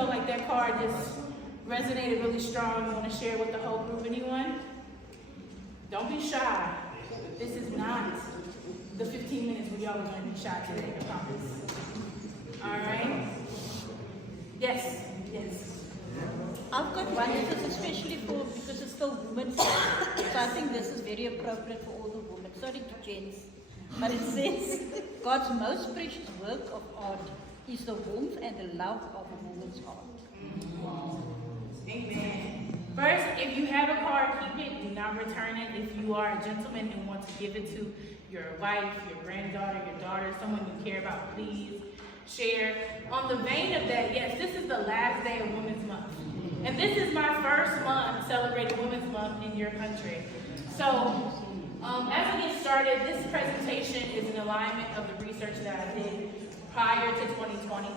felt like that card just resonated really strong, you want to share it with the whole group? Anyone? Don't be shy. This is not the 15 minutes where y'all are going to be shy today, I promise. All right? Yes, yes. I've got one that is especially for, because it's still Women's Day, so I think this is very appropriate for all the women. Sorry to gents, but it says, God's most precious work of art is the warmth and the love of a woman's heart. Amen. First, if you have a card, keep it. Do not return it. If you are a gentleman and want to give it to your wife, your granddaughter, your daughter, someone you care about, please share. On the vein of that, yes, this is the last day of Women's Month. And this is my first month celebrating Women's Month in your country. So, as we get started, this presentation is an alignment of the research that I did prior to 2020.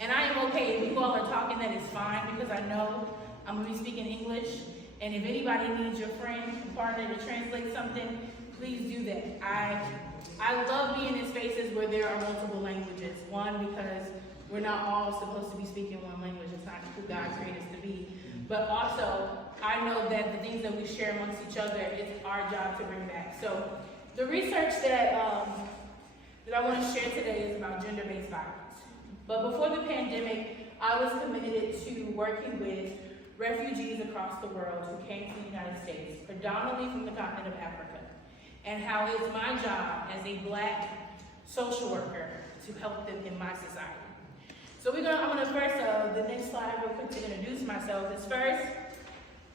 And I am okay if you all are talking, that is fine, because I know I'm going to be speaking English. And if anybody needs your friend, partner to translate something, please do that. I love being in spaces where there are multiple languages. One, because we're not all supposed to be speaking one language. It's not who God created us to be. But also, I know that the things that we share amongst each other, it's our job to bring back. So the research that I want to share today is about gender-based violence. But before the pandemic, I was committed to working with refugees across the world who came to the United States, predominantly from the continent of Africa, and how it's my job as a Black social worker to help them in my society. So I'm gonna first, the next slide real quick to introduce myself is first,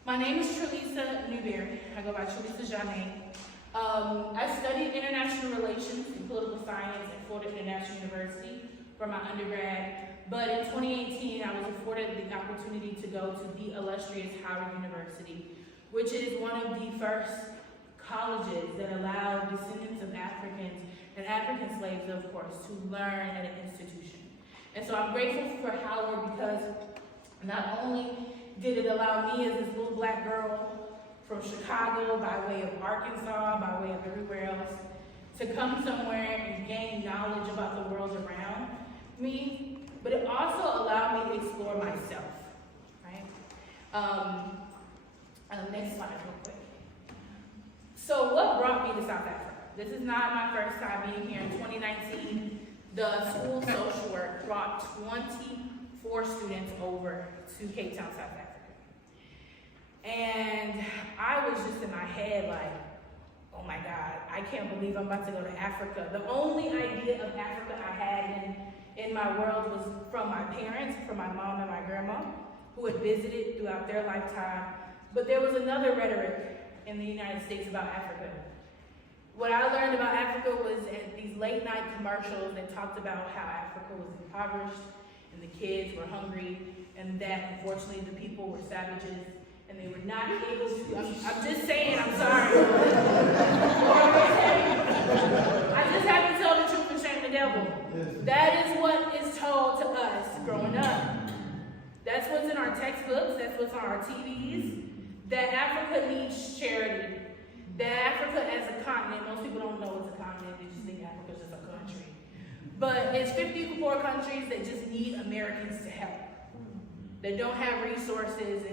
my name is TruLe'sia Newberry. I go by TruLe'sia Janae. I studied international relations and political science at Florida International University for my undergrad, but in 2018, I was afforded the opportunity to go to the illustrious Howard University, which is one of the first colleges that allowed descendants of Africans and African slaves, of course, to learn at an institution. And so I'm grateful for Howard because not only did it allow me as this little Black girl from Chicago by way of Arkansas, by way of everywhere else, to come somewhere and gain knowledge about the world around me, but it also allowed me to explore myself, right? Next slide real quick. So what brought me to South Africa? This is not my first time being here. In 2019, the school social work brought 24 students over to Cape Town, South Africa. And I was just in my head like, oh my God, I can't believe I'm about to go to Africa. The only idea of Africa I had in my world was from my parents, from my mom and my grandma, who had visited throughout their lifetime. But there was another rhetoric in the United States about Africa. What I learned about Africa was at these late night commercials that talked about how Africa was impoverished and the kids were hungry and that unfortunately the people were savages and they were not able to, I'm just saying, I'm sorry. I just have to tell the truth and shame the devil. That is what is told to us growing up. That's what's in our textbooks, that's what's on our TVs, that Africa needs charity. That Africa as a continent, most people don't know it's a continent, they just think Africa's just a country. But it's 54 countries that just need Americans to help. That don't have resources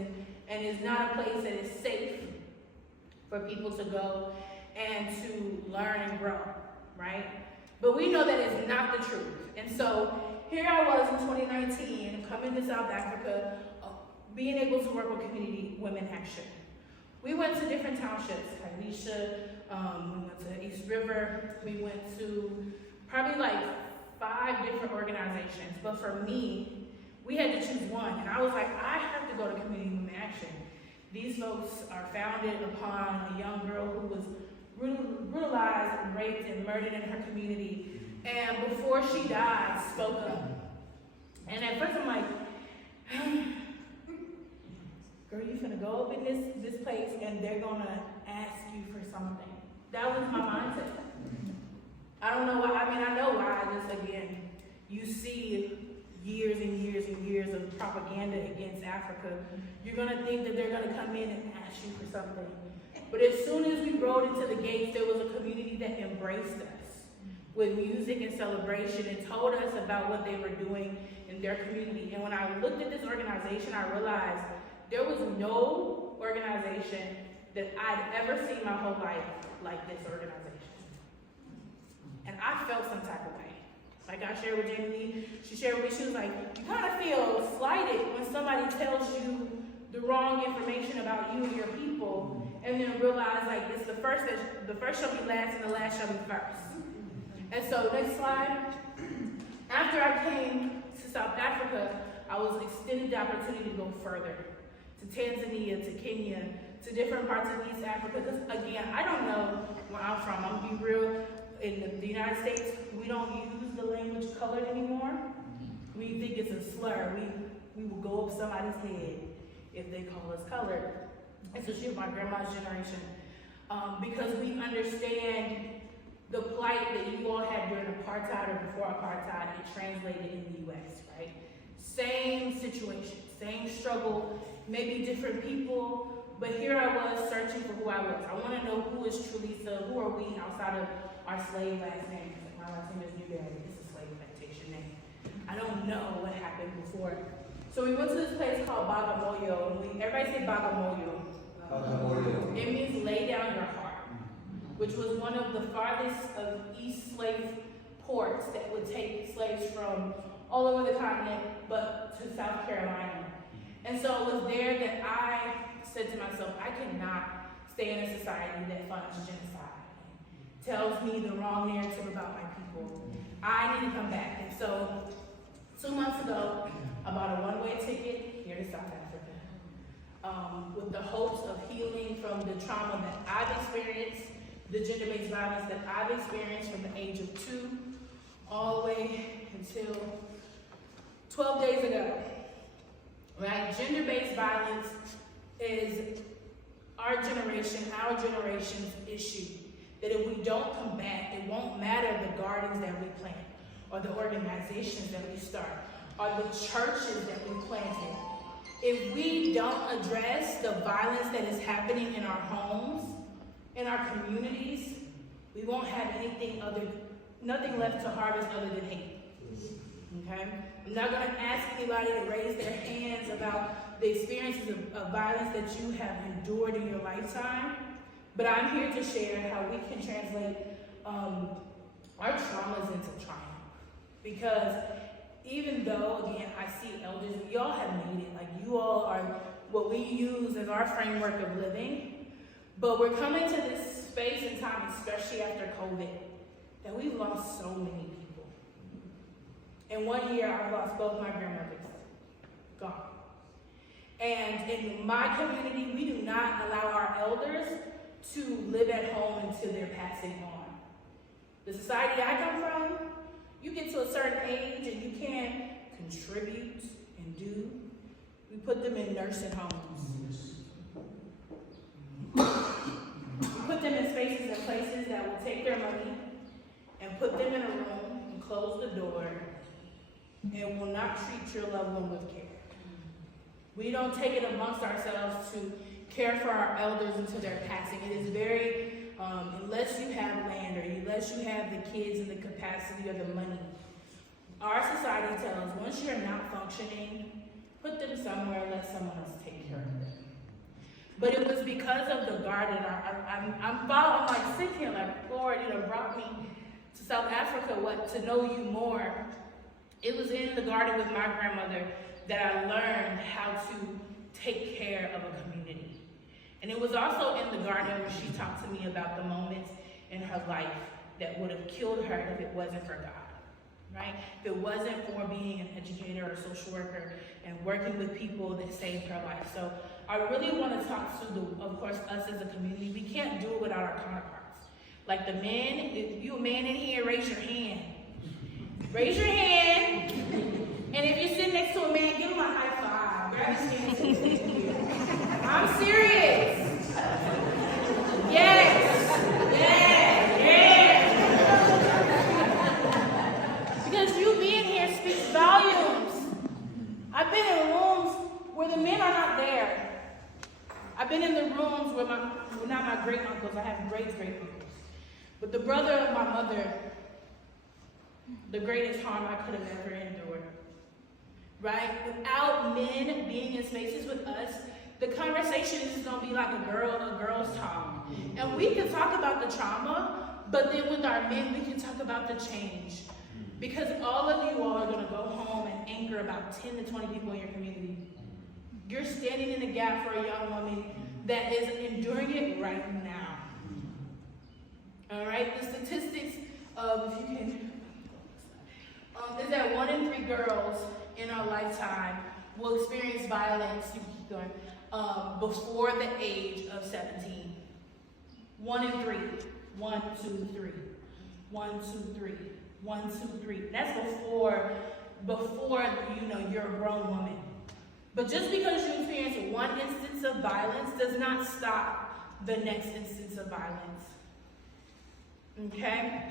and is not a place that is safe for people to go and to learn and grow, right? But we know that is not the truth. And so here I was in 2019, coming to South Africa, being able to work with Community Women Action. We went to different townships, KBL, we went to East River, we went to probably like 5 different organizations. But for me, we had to choose one. And I was like, I have to go to Community Women Action. These folks are founded upon a young girl who was brutalized and raped and murdered in her community. And before she died, spoke up. And at first I'm like, girl, you finna go up in this place and they're gonna ask you for something. That was my mindset. I don't know why, I know why, just again, you see years and years and years of propaganda against Africa. You're gonna think that they're gonna come in and ask you for something. But as soon as we rode into the gates, there was a community that embraced us. with music and celebration and told us about what they were doing in their community. And when I looked at this organization, I realized there was no organization that I'd ever seen my whole life like this organization. And I felt some type of way. Like I shared with Jamie Lee, she shared with me, she was like, you kind of feel slighted when somebody tells you the wrong information about you and your people, and then realize like it's the first shall be last and the last shall be first. And so next slide. After I came to South Africa, I was extended the opportunity to go further, to Tanzania, to Kenya, to different parts of East Africa. Because again, I don't know where I'm from. I'm gonna be real. In the United States, we don't use the language colored anymore. We think it's a slur. We will go up somebody's head if they call us colored. And so she was my grandma's generation. Because we understand the plight that you all had during apartheid or before apartheid, it translated in the US, right? Same situation, same struggle, maybe different people, but here I was searching for who I was. I want to know who is TruLe'sia, who are we outside of our slave last name. My last name is Newberry, it's a slave plantation name. I don't know what happened before. So we went to this place called Bagamoyo, and everybody say Bagamoyo. Bagamoyo. It means lay down your heart, which was one of the farthest of East slave ports that would take slaves from all over the continent, but to South Carolina. And so it was there that I said to myself, I cannot stay in a society that funds genocide, tells me the wrong narrative about my people. I need to come back. And so 2 months ago, I bought a one-way ticket here to South Africa with the hopes of healing from the trauma that I've experienced, the gender-based violence that I've experienced from the age of 2 all the way until 12 days ago. Right? Gender-based violence is our generation's issue. That if we don't combat, it won't matter the gardens that we plant, or the organizations that we start, or the churches that we planted. If we don't address the violence that is happening in our homes, in our communities, we won't have nothing left to harvest other than hate. Okay? I'm not going to ask anybody to raise their hands about the experiences of violence that you have endured in your lifetime, but I'm here to share how we can translate our traumas into triumph. Because even though, again, I see elders, we all have made it. Like, you all are what we use as our framework of living. But we're coming to this space and time, especially after COVID, that we've lost so many people. In 1 year, I lost both my grandmothers. Gone. And in my community, we do not allow our elders to live at home until they're passing on. The society I come from, you get to a certain age and you can't contribute and do. We put them in nursing homes. We put them in spaces and places that will take their money and put them in a room and close the door and will not treat your loved one with care. We don't take it amongst ourselves to care for our elders until they're passing. It is very, unless you have land or unless you have the kids and the capacity or the money. Our society tells us once you're not functioning, put them somewhere, let someone else take care of them. But it was because of the garden. I'm like sitting here like, Lord, brought me to South Africa, to know you more. It was in the garden with my grandmother that I learned how to take care of a community. And it was also in the garden where she talked to me about the moments in her life that would have killed her if it wasn't for God, right? If it wasn't for being an educator or a social worker and working with people that saved her life. So I really want to talk to, of course, us as a community. We can't do it without our counterparts. Like the men, if you're a man in here, raise your hand. Raise your hand. And if you're sitting next to a man, give him a high five. Grab his hand. I'm serious. Yes. Because you being here speaks volumes. I've been in rooms where the men are not there. I've been in the rooms where not my great uncles, I have great uncles. But the brother of my mother the greatest harm I could have ever endured. Right? Without men being in spaces with us, the conversation is just gonna be like a girl's talk. And we can talk about the trauma, but then with our men, we can talk about the change. Because all of you all are gonna go home and anchor about 10 to 20 people in your community. You're standing in the gap for a young woman that is enduring it right now. All right, the statistics of, if you can, is that 1 in 3 girls in our lifetime will experience violence, you keep going, before the age of 17. 1 in 3. 1, 2, 3. 1, 2, 3. 1, 2, 3. That's before you're a grown woman. But just because you experience one instance of violence does not stop the next instance of violence. Okay?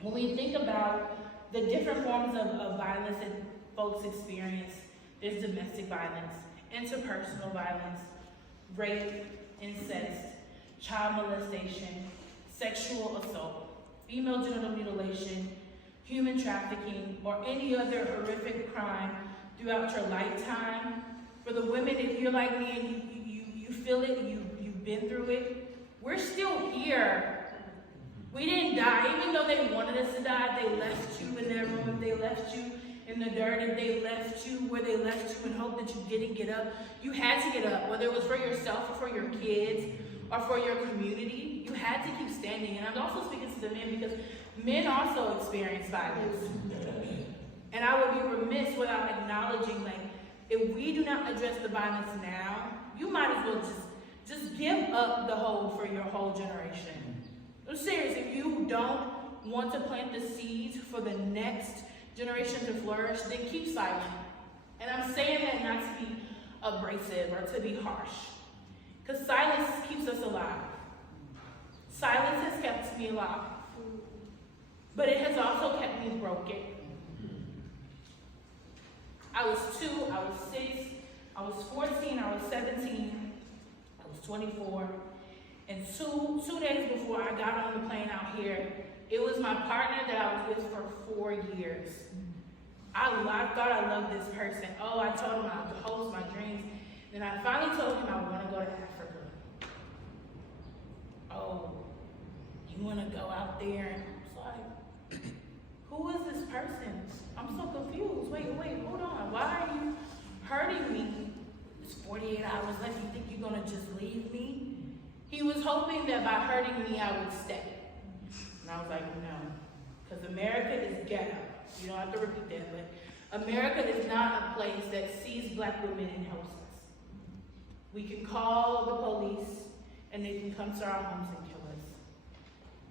When we think about the different forms of violence that folks experience, there's domestic violence, interpersonal violence, rape, incest, child molestation, sexual assault, female genital mutilation, human trafficking, or any other horrific crime throughout your lifetime. For the women, if you're like me and you feel it, you've been through it, we're still here. We didn't die. Even though they wanted us to die, they left you in their room, if they left you in the dirt, if they left you where they left you in hope that you didn't get up, you had to get up, whether it was for yourself or for your kids or for your community. You had to keep standing. And I'm also speaking to the men because men also experience violence. And I would be remiss without acknowledging, like, if we do not address the violence now, you might as well just give up the hope for your whole generation. I'm serious, if you don't want to plant the seeds for the next generation to flourish, then keep silent. And I'm saying that not to be abrasive or to be harsh, because silence keeps us alive. Silence has kept me alive, but it has also kept me broken. I was 2, I was 6, I was 14, I was 17, I was 24, and two days before I got on the plane out here, it was my partner that I was with for 4 years. I thought I loved this person. Oh, I told him I would host my dreams. Then I finally told him I want to go to Africa. Oh, you want to go out there? And I was like, who is this person? I'm so confused. Wait, hold on. Why are you hurting me? It's 48 hours left. You think you're going to just leave me? He was hoping that by hurting me, I would stay. And I was like, no. Because America is ghetto. You don't have to repeat that, but America is not a place that sees black women and helps us. We can call the police, and they can come to our homes and kill us.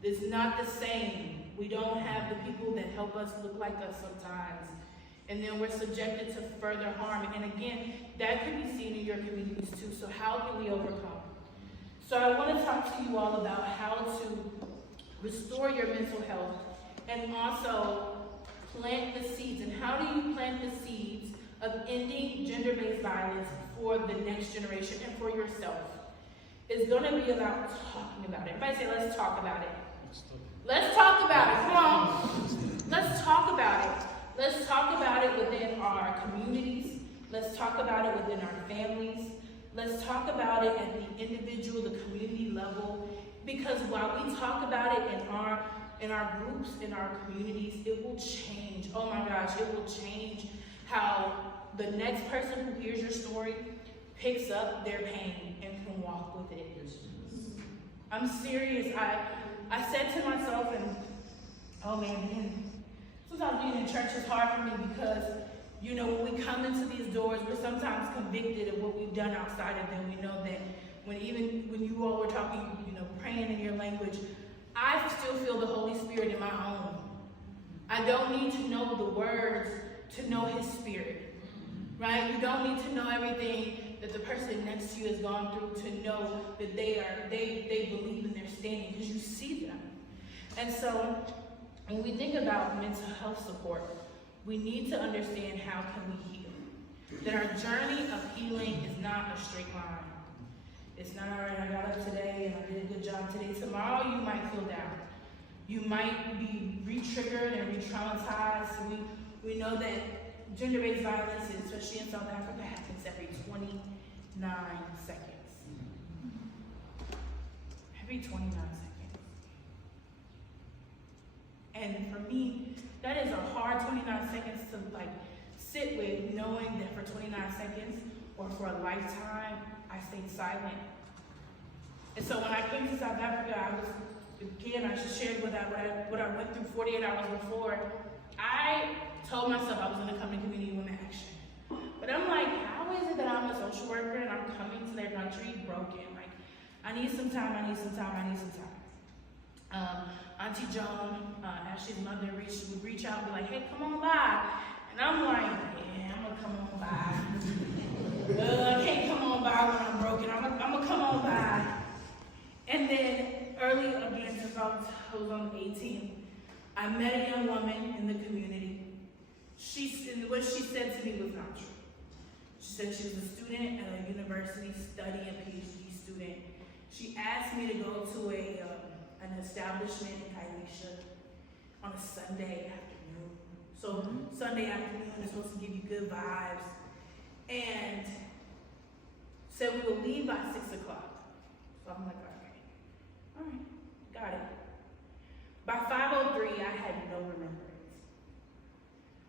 It's not the same. We don't have the people that help us look like us sometimes. And then we're subjected to further harm. And again, that could be seen in your communities too. So how can we overcome? So I want to talk to you all about how to restore your mental health and also plant the seeds. And how do you plant the seeds of ending gender-based violence for the next generation and for yourself? It's going to be about talking about it. Everybody say, let's talk about it. Let's talk about it. Come on. Let's talk about it. Let's talk about it within our communities. Let's talk about it within our families. Let's talk about it at the individual, the community level. Because while we talk about it in our groups, in our communities, it will change. Oh my gosh, it will change how the next person who hears your story picks up their pain and can walk with it. I'm serious. I said to myself, and oh man, sometimes being in church is hard for me because, you know, when we come into these doors, we're sometimes convicted of what we've done outside of them. We know that when you all were talking, you know, praying in your language, I still feel the Holy Spirit in my own. I don't need to know the words to know His Spirit, right? You don't need to know everything that the person next to you has gone through to know that they believe in their standing, because you see them. And so when we think about mental health support, we need to understand how can we heal. That our journey of healing is not a straight line. It's not, all right, I got up today and I did a good job today. Tomorrow you might feel down. You might be re-triggered and re-traumatized. We know that gender-based violence, especially in South Africa, happens every 29 seconds. Every 29 seconds. And for me, that is a hard 29 seconds to like sit with, knowing that for 29 seconds or for a lifetime, I stayed silent. And so when I came to South Africa, I shared what I went through 48 hours before. I told myself I was going to come to Community Women Action. But I'm like, how is it that I'm a social worker and I'm coming to their country broken? Like, I need some time. Auntie Joan, Ashley's mother, would reach out and be like, hey, come on by. And I'm like, yeah, I'm gonna come on by. I can't come on by when I'm broken. I'm gonna come on by. And then early again, since I was on the 18th, I met a young woman in the community. What she said to me was not true. She said she was a student at a university studying, a PhD student. She asked me to go to an establishment in KBL on a Sunday afternoon. So Sunday afternoon is supposed to give you good vibes. And said we will leave by 6 o'clock. So I'm like, okay, all right, got it. By 5:03, I had no remembrance.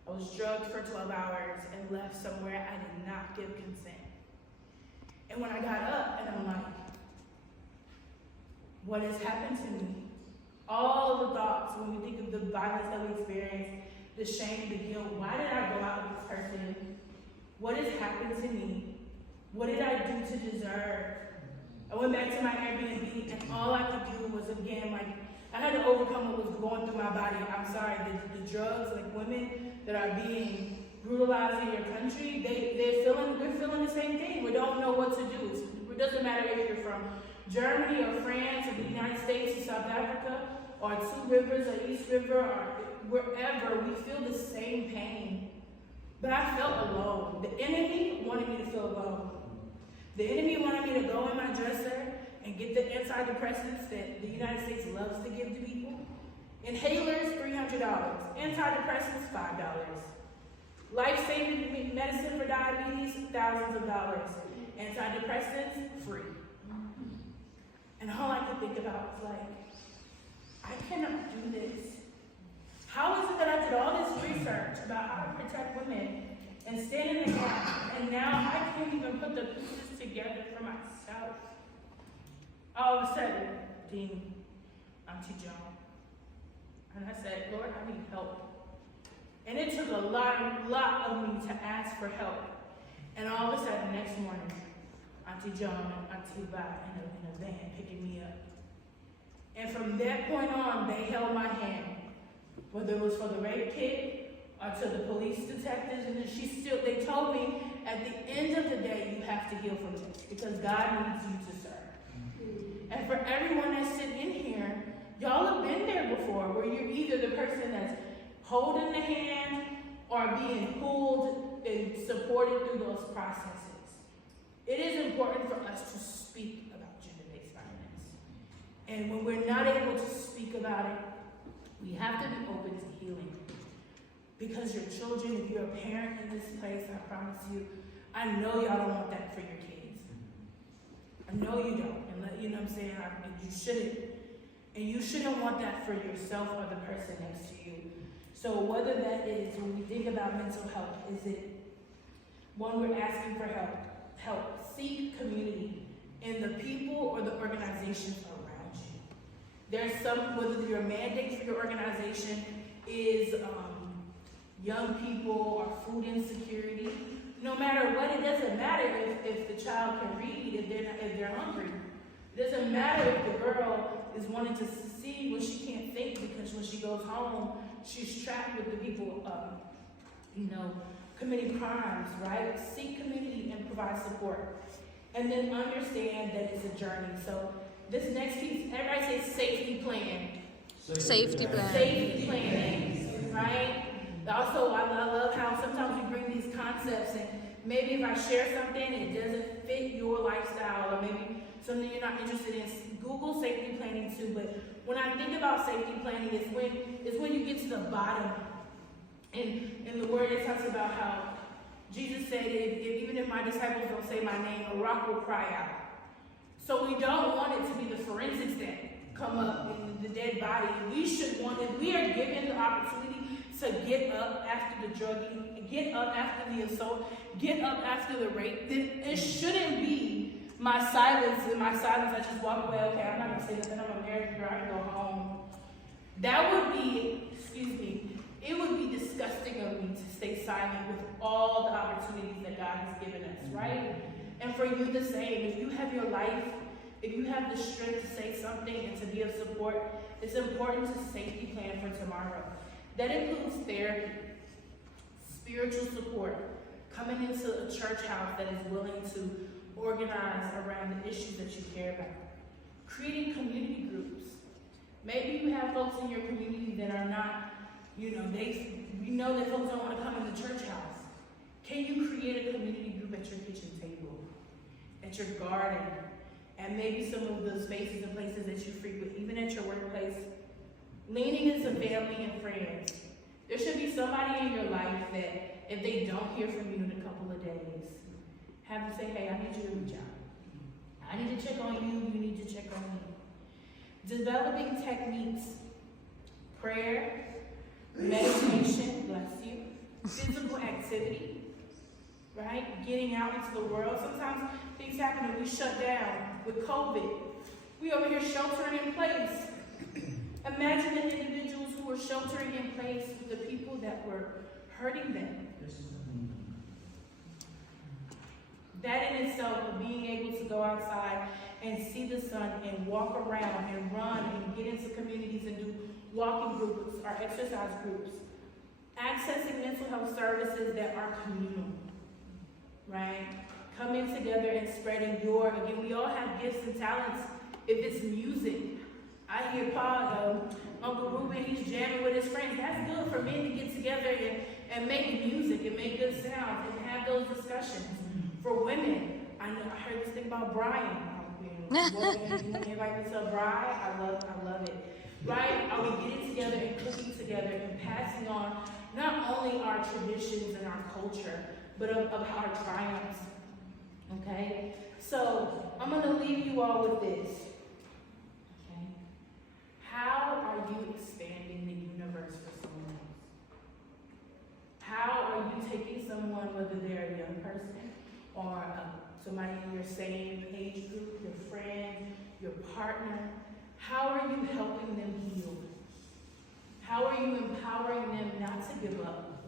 I was drugged for 12 hours and left somewhere I did not give consent. And when I got up and I'm like, what has happened to me? All of the thoughts, when we think of the violence that we experienced, the shame, the guilt, why did I go out with this person? What has happened to me? What did I do to deserve? I went back to my Airbnb and all I could do was, again, like, I had to overcome what was going through my body. I'm sorry, the drugs, like women that are being brutalized in your country, we're feeling the same thing. We don't know what to do. It doesn't matter if you're from Germany or France or the United States or South Africa or Two Rivers or East River or wherever, we feel the same pain. But I felt alone. The enemy wanted me to feel alone. The enemy wanted me to go in my dresser and get the antidepressants that the United States loves to give to people. Inhalers, $300. Antidepressants, $5. Life-saving medicine for diabetes, thousands of dollars. Antidepressants, free. And all I could think about was like, I cannot do this. How is it that I did all this research about how to protect women and stand in the gap, and now I can't even put the pieces together for myself? All of a sudden, Dean, Auntie Joan, and I said, Lord, I need help. And it took a lot of me to ask for help. And all of a sudden, next morning, Auntie Joan and Auntie Ba in a van picking me up. And from that point on, they held my hand, whether it was for the rape kit or to the police detectives. And then they told me, at the end of the day, you have to heal from this because God needs you to serve. And for everyone that's sitting in here, y'all have been there before, where you're either the person that's holding the hand or being pulled and supported through those processes. It is important for us to speak about gender-based violence. And when we're not able to speak about it, we have to be open to healing. Because your children, if you're a parent in this place, I promise you, I know y'all don't want that for your kids. I know you don't. And you know what I'm saying? You shouldn't. And you shouldn't want that for yourself or the person next to you. So whether that is, when we think about mental health, is it when we're asking for help, seek community in the people or the organizations around you. There's whether your mandate for your organization is young people or food insecurity, no matter what, it doesn't matter if the child can read, if they're hungry. It doesn't matter if the girl is wanting to succeed when she can't think because when she goes home, she's trapped with the people, committing crimes, right? Seek community and provide support. And then understand that it's a journey. So this next piece, everybody say safety plan. Safety plan. Safety planning, right? Also, I love how sometimes we bring these concepts and maybe if I share something and it doesn't fit your lifestyle or maybe something you're not interested in, Google safety planning too, but when I think about safety planning, it's when you get to the bottom. And in the word it talks about how Jesus said, even if my disciples don't say my name, a rock will cry out. So we don't want it to be the forensics that come up in the dead body. We should want it. We are given the opportunity to get up after the drugging, get up after the assault, get up after the rape. It shouldn't be my silence. In my silence, I just walk away. Okay, I'm not gonna say nothing. I'm a married girl. I can go home. That would be, it would be disgusting of me to stay silent with all the opportunities that God has given us, right? And for you the same. If you have your life, if you have the strength to say something and to be of support, it's important to safety plan for tomorrow. That includes therapy, spiritual support, coming into a church house that is willing to organize around the issues that you care about, creating community groups. Maybe you have folks in your community that are not, you know that folks don't want to come in the church house. Can you create a community group at your kitchen table, at your garden, and maybe some of the spaces and places that you frequent, even at your workplace? Leaning into family and friends. There should be somebody in your life that if they don't hear from you in a couple of days, have them say, hey, I need you to reach out. I need to check on you, you need to check on me. Developing techniques, prayer, meditation, bless you, physical activity, right? Getting out into the world. Sometimes things happen and we shut down with COVID. We over here sheltering in place. Imagine the individuals who were sheltering in place with the people that were hurting them. That in itself, of being able to go outside and see the sun and walk around and run and get into communities and do walking groups or exercise groups. Accessing mental health services that are communal, right? Coming together and spreading again, we all have gifts and talents. If it's music, I hear Uncle Ruben, he's jamming with his friends. That's good for men to get together and make music and make good sounds and have those discussions. For women, I heard this thing about Brian. Everybody to Brian, I love it. Right? Are we getting together and cooking together and passing on not only our traditions and our culture, but of our triumphs? Okay? So I'm going to leave you all with this. Okay? How are you expanding the universe for someone else? How are you taking someone, whether they're a young person or somebody in your same age group, your friend, your partner, how are you helping them heal? How are you empowering them not to give up?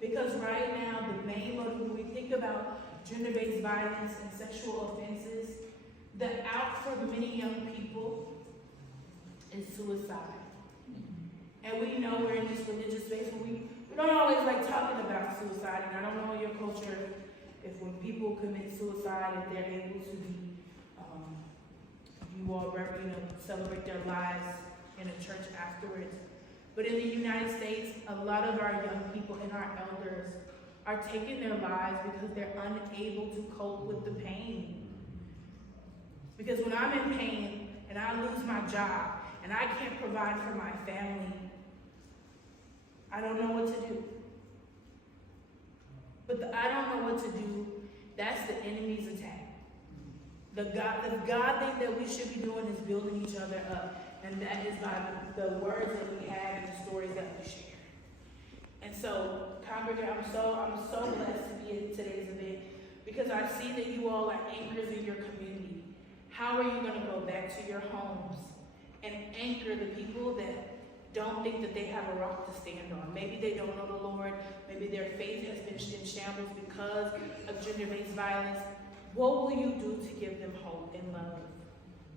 Because right now, the main motive, when we think about gender-based violence and sexual offenses, the out for many young people is suicide. And we know we're in this religious space where we don't always like talking about suicide, and I don't know in your culture if when people commit suicide, if they're able to be, you all celebrate their lives in a church afterwards. But in the United States, a lot of our young people and our elders are taking their lives because they're unable to cope with the pain. Because when I'm in pain and I lose my job and I can't provide for my family, I don't know what to do. But I don't know what to do, that's the enemy's attack. The God thing that we should be doing is building each other up. And that is by the words that we have and the stories that we share. And so, congregation, I'm so blessed to be at today's event because I see that you all are anchors in your community. How are you going to go back to your homes and anchor the people that don't think that they have a rock to stand on? Maybe they don't know the Lord. Maybe their faith has been in shambles because of gender-based violence. What will you do to give them hope and love?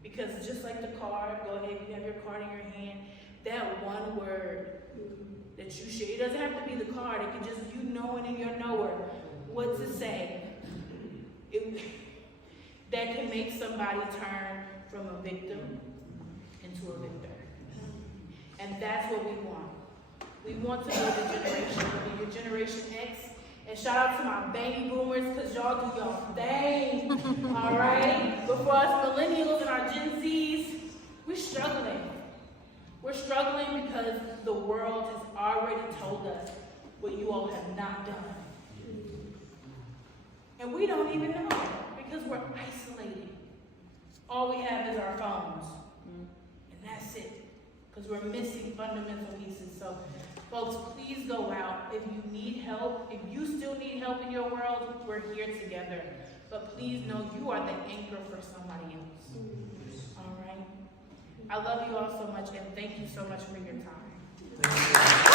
Because just like the card, go ahead, you have your card in your hand, that one word that you share, it doesn't have to be the card, it can just you knowing in your knower what to say. That can make somebody turn from a victim into a victor. And that's what we want. We want to build a generation, whether you're Generation X, And shout out to my baby boomers, because y'all do y'all thing. All right? But for us millennials and our Gen Zs, we're struggling. We're struggling because the world has already told us what you all have not done. And we don't even know because we're isolated. All we have is our phones. And that's it. Because we're missing fundamental pieces. So, folks, please go out. If you need help, if you still need help in your world, we're here together. But please know you are the anchor for somebody else. All right? I love you all so much, and thank you so much for your time. Thank you.